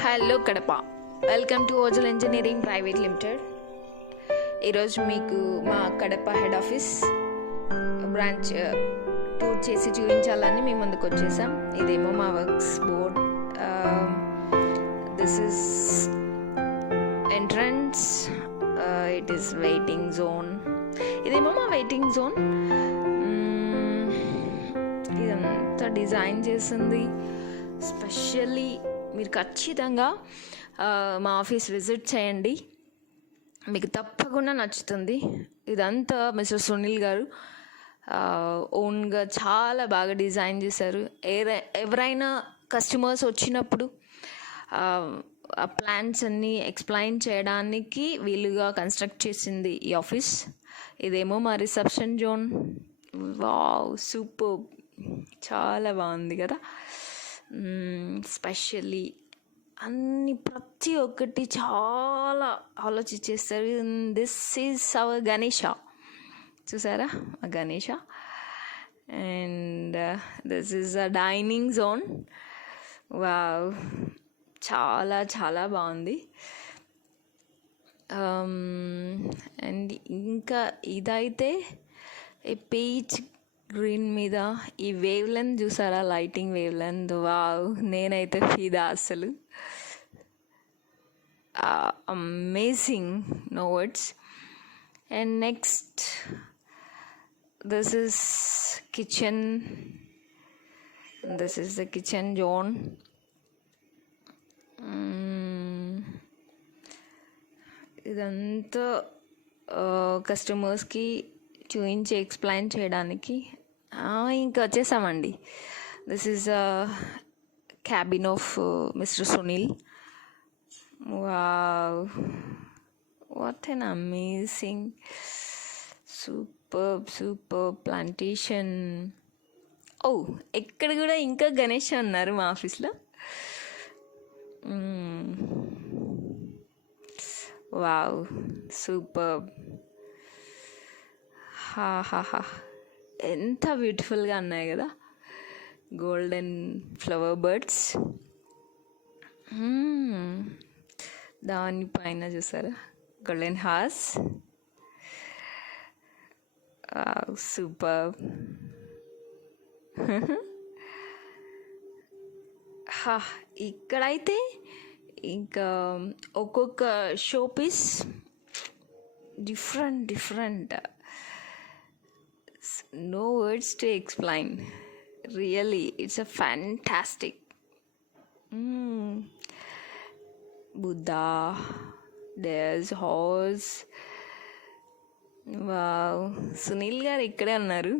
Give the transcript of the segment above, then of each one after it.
హలో Kadapa, welcome to Ojal engineering private limited. ఈరోజు మీకు మా Kadapa head office branch tour చేసి చూపించాలని మేము ముందుకు వచ్చేసాం. ఇదేమో మా works board, this is entrance, it is waiting zone. ఇదేమో మా వెయిటింగ్ జోన్. ఇదంతా డిజైన్ చేసింది స్పెషల్లీ. మీరు ఖచ్చితంగా మా ఆఫీస్ విజిట్ చేయండి, మీకు తప్పకుండా నచ్చుతుంది. ఇదంతా మిస్టర్ సునీల్ గారు ఓన్గా చాలా బాగా డిజైన్ చేశారు. ఎవరైనా కస్టమర్స్ వచ్చినప్పుడు ఆ ప్లాన్స్ అన్నీ ఎక్స్ప్లెయిన్ చేయడానికి వీలుగా కన్స్ట్రక్ట్ చేసింది ఈ ఆఫీస్. ఇదేమో మా రిసెప్షన్ జోన్. వావ్, సూపర్, చాలా బాగుంది కదా. స్పెషల్లీ ప్రతి ఒక్కటి చాలా ఆలోచించేస్తారు. దిస్ ఈజ్ అవర్ గణేష, చూసారా ఆ Ganesha. And this is a dining zone. Wow, చాలా చాలా బాగుంది. అండ్ ఇంకా ఇదైతే ఈ పీచ్ గ్రీన్ మీద ఈ వేవ్ లెంత్ చూసారా, లైటింగ్ వేవ్ లెంత్. వావ్, నేనైతే ఫిదా అసలు. Amazing, no words. And next this is kitchen. This is the kitchen zone. ఇదంతా కస్టమర్స్కి చూపించి ఎక్స్ప్లెయిన్ చేయడానికి. ఇంకా వచ్చేసామండి. This is cabin of mister Sunil. Wow, what an amazing, super plantation. Oh, ఎక్కడ కూడా ఇంకా గణేష్ ఉన్నారు మా ఆఫీస్లో. Wow, super. హాహాహా, ఎంత బ్యూటిఫుల్గా ఉన్నాయి కదా, గోల్డెన్ ఫ్లవర్ బర్డ్స్. దానిపైన చూసారా గోల్డెన్ హార్స్. సూపర్. ఇక్కడైతే ఇంకా ఒక్కొక్క showpiece different. No words to explain. Really, it's a fantastic. Buddha, there's horse. Wow, Sunil గారు ఇక్కడే ఉన్నారు.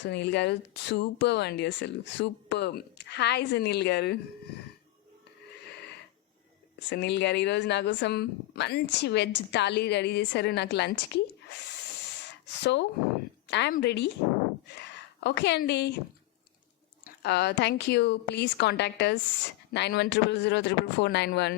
సునీల్ గారు సూపర్ అండి, అసలు సూపర్. హాయ్ సునీల్ గారు. సునీల్ గారు ఈరోజు నా కోసం మంచి వెజ్ థాలీ రెడీ చేశారు నాకు లంచ్కి. So I'm ready. ఓకే అండి, thank you. Please contact us 9100044491.